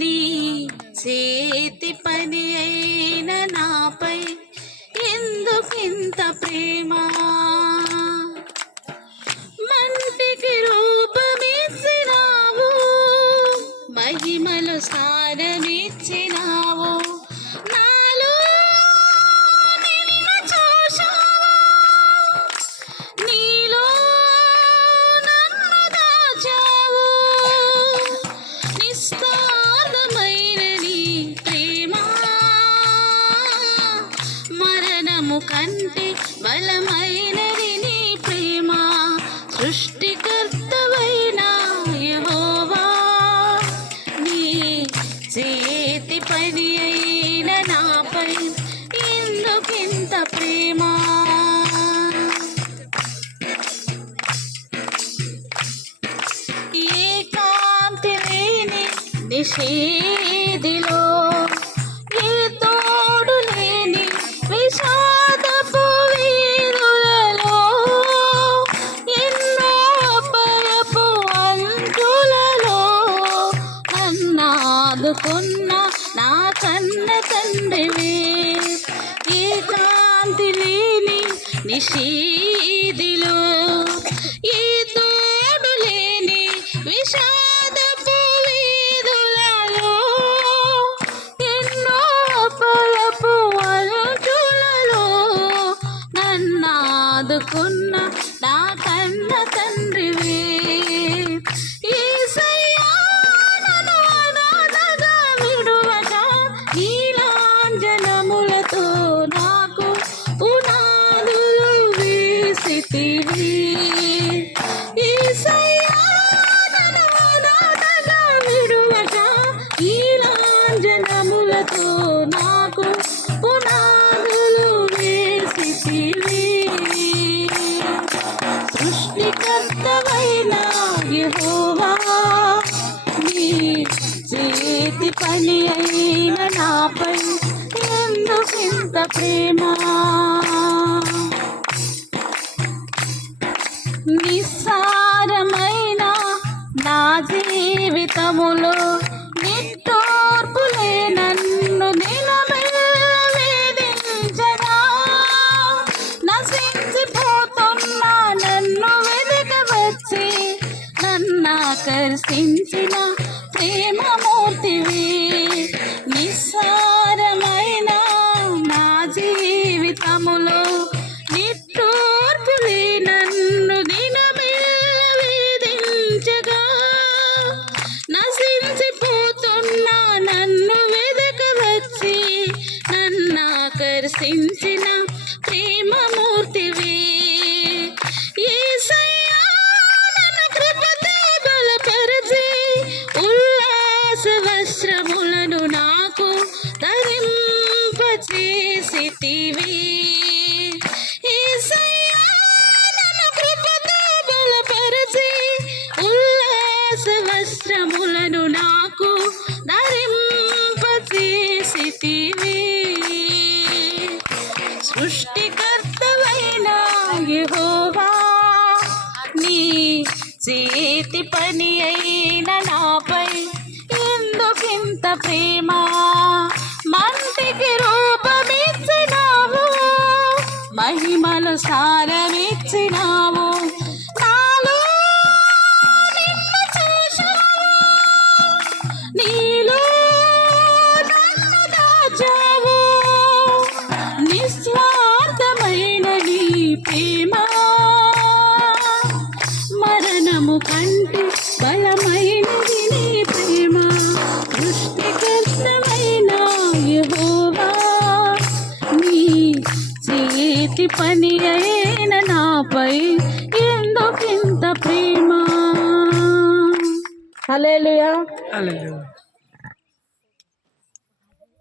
నీ చేతి పని అయిన నాపై ఎందుకింత ప్రేమ? మంటికి రూపమిచ్చినావు, మహిమలు సారమిచ్చినావు. నాలో నిన్ను చూశావు, నీలో నన్ను దాచావు. నిస్తారమైన నీ ప్రేమ మరణము కంటే బలమైనది నీ ప్రేమ. సృష్టికర్తవైన యెహోవా, నీ చేతి పని అయిన నాపై ఎందుకింత ప్రేమ? ఏకాంతి లేని నిషేధిలో, ఏ తోడు లేని విషాదపు వీరులలో, ఎన్నో అపాయపు అంచులలో నన్నాదుకున్న నా కన్న తండ్రివే. ఏకాంతి లేని నిషేధిలో, ఏ తోడు లేని విషాదపు వీధులలో, ఎన్నో అపాయపు అంచులలో నన్నాదుకున్న నా కన్న తండ్రివే. యేసయ్యా, నన్ను అనాథగా విడువక నీలాంజనములతో నాకు పునాదులు వేసితివి. యేసయ్యా, నన్ను అనాథగా విడువక నీలాంజనములతో నాకు పునాదులు వేసితివి. సృష్టికర్తవైన యెహోవా, నీ చేతి పని అయిన నాపై ఎందుకింత ప్రేమ? నిస్సారమైన నా జీవితములో నిట్టూర్పులే నన్ను దినమెల్లా వేధించగా, నశించిపోతున్న నన్ను వెదకవచ్చి నన్నాకర్షించిన ప్రేమమూర్తివి. నిస్సారమైన నా జీవితములో నిట్టూర్పులే నన్ను దినమెల్లా వేధించగా, నశించిపోతున్న నన్ను వెదకవచ్చి నన్నాకర్షించిన ప్రేమమూర్తివి. యేసయ్యా, నన్ను కృపతో బలపరచి ఉల్లాస వస్త్రములను నాకు ధరింపచేసితివి. యేసయ్యా, నన్ను కృపతో బలపరచి ఉల్లాస వస్త్రములను నాకు ధరింపచేసితివి. సృష్టికర్తవైన యెహోవా, నీ చేతి పని అయిన నాపై ఎందుకింత ప్రేమ? మంటికి రూపమిచ్చినావు, మహిమలు సారమిచ్చినావు. నాలో నిన్ను చూశావు, నీలో నన్ను దాచావు. నిస్వార్థమైన నీ ప్రేమ మరణము కంటే బలమైనది నీ ప్రేమ. సృష్టికర్తవైన యెహోవా, నీ చేతి పని అయిన నాపై ఎందుకింత ప్రేమ? హల్లెలూయా.